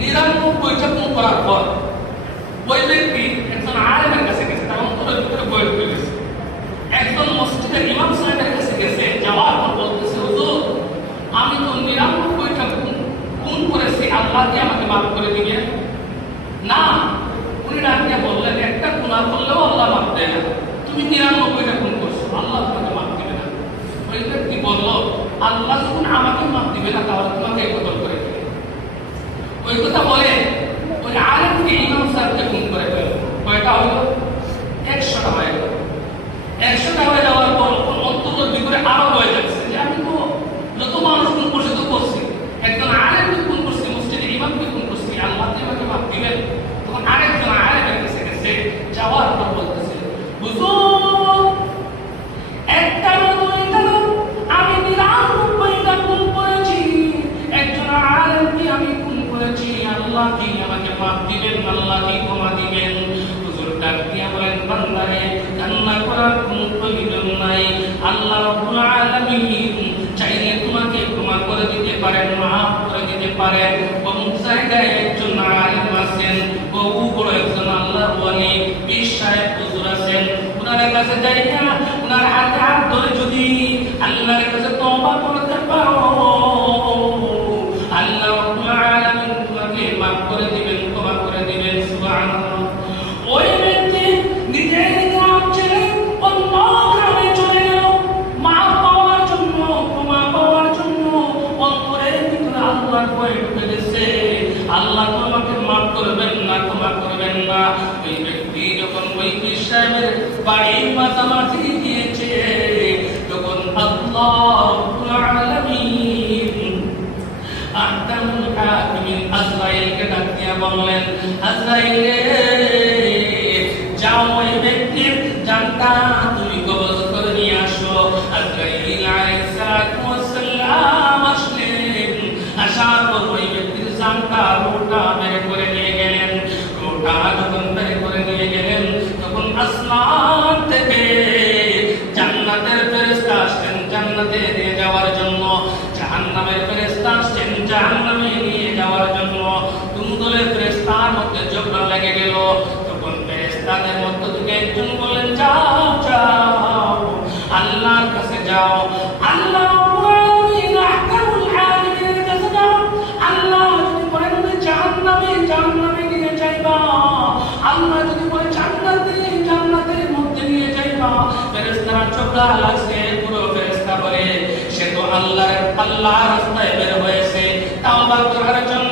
99টা গুণ করার পর ওই ব্যক্তি একজন আলেমের কাছে গেছে, তার অন্তরের ভিতরে বই ঢুকে গেছে। একজন মসজিদের ইমাম সাহেবের কাছে গেছে, যাওয়ার পর বলতেছে, হুজুর আমি তো 99টা গুণ করেছি, আল্লাহ কি আমাকে মাফ করে দিবেন? না, উনি ডাক দিয়ে বললেন, একটা গুনাহ করলেও আল্লাহ মাফ দেয় না, তুমি 99টা গুণ করছো, আল্লাহ তোমাকে মাফ দিবে না। ওই ব্যক্তি বলল, আল্লাহ যখন আমাকে মাফ দিবে না তাহলে তোমাকে বদল করে দিবে। ওই কথা বলে ওই আলেমকে ইমাম সাহেবকে গুণ করে ফেলল। কয়টা হলো? 100টা হয়ে গেল। 100টা হয়ে যাওয়ার পর অন্তরের ভিতরে আরো ভয় যাচ্ছে যে আমি তো যত মানুষ গুণ করছে তো করছি, একজন আলেমকে গুণ করছি, মসজিদের ইমামকে গুণ করছি, আল্লাহ আমাকে মাফ দিবেন। তখন আরেকজন আলেমের কাছে গেছে, যাওয়ার পর বলতেছে, হুজুর একটা দুইটা আমি 99টা গুণ করেছি, একজন আলেমকে আমি গুণ করেছি, আল্লাহ কি আমাকে মাফ দিবেন? আল্লাহ কি ক্ষমা দিবেন? হুজুর ডাক দিয়া বলেন, বান্দারে কান্না করার কোনো প্রয়োজন নাই, আল্লাহ রাব্বুল আলামিন চাইলে তোমাকে ক্ষমা করে দিতে পারেন, মাফ করে দিতে পারেন। অমুক জায়গায় একজন আলেম আছেন, বহু বড় একজন আল্লাহর ওয়ালি পীর সাহেব হুজুর আছেন, ওনার কাছে যাইয়া ওনার হাতে হাত ধরে যদি আল্লাহর কাছে তওবা করতে পারো, আল্লাহ রাব্বুল আলামিন তোমাকে মাফ করে দিবেন, ক্ষমা করে দিবেন। সুবহানাল্লাহ। ওই ব্যক্তি নিজের গ্রাম ছেড়ে অন্য গ্রামে চলে গেল মাফ পাওয়ার জন্য, ক্ষমা পাওয়ার জন্য। অন্তরের ভিতরে আল্লাহর ভয় ঢুকে গেছে, আল্লাহ তোমাকে মাফ করবেন না, ক্ষমা করবেন না। ওই ব্যক্তি যখন ওই পীর সাহেবের বাড়ির মাঝামাঝি গিয়েছে, তখন আল্লাহ রাব্বুল আলামিন আহকামুল হাকিমিন আজরাইলকে ডাক দিয়া বললেন, আজরাইল রে, যাও ওই ব্যক্তির জানটা তুমি কবজ করে নিয়ে আসো। আজরাইল আলাইহিস সালাতু ওয়াস সালাম আসলেন, আসার পর ওই ব্যক্তির জানটা রোটা বের করে নিয়ে গেলেন। রোটা যখন বের করে নিয়ে গেলেন, তখন আসমান থেকে জান্নাতের ফেরেশতা আসলেন জান্নাতে নিয়ে যাওয়ার জন্য, জাহান্নামের ফেরেশতা আসছেন জাহান্নামে নিয়ে যাওয়ার জন্য। দুই দলের ফেরেশতার মধ্যে ঝগড়া লেগে গেল। তখন ফেরেশতাদের মধ্য থেকে একজন বলেন, যাও যাও আল্লাহর কাছে যাও, আল্লাহ রাব্বুল আলামিন আহকামুল হাকিমের কাছে যাও। আল্লাহ যদি বলেন জাহান্নামে, জাহান্নামে নিয়ে যাইবা, আল্লাহ যদি বলে জান্নাতে, জান্নাতের মধ্যে নিয়ে যাইবা। ফেরেশতারা ঝগড়া লাগছে। পুরো ফেরেশতা বলে, সে তো আল্লাহর রাস্তায় বের হয়েছে তাওবা করার জন্য,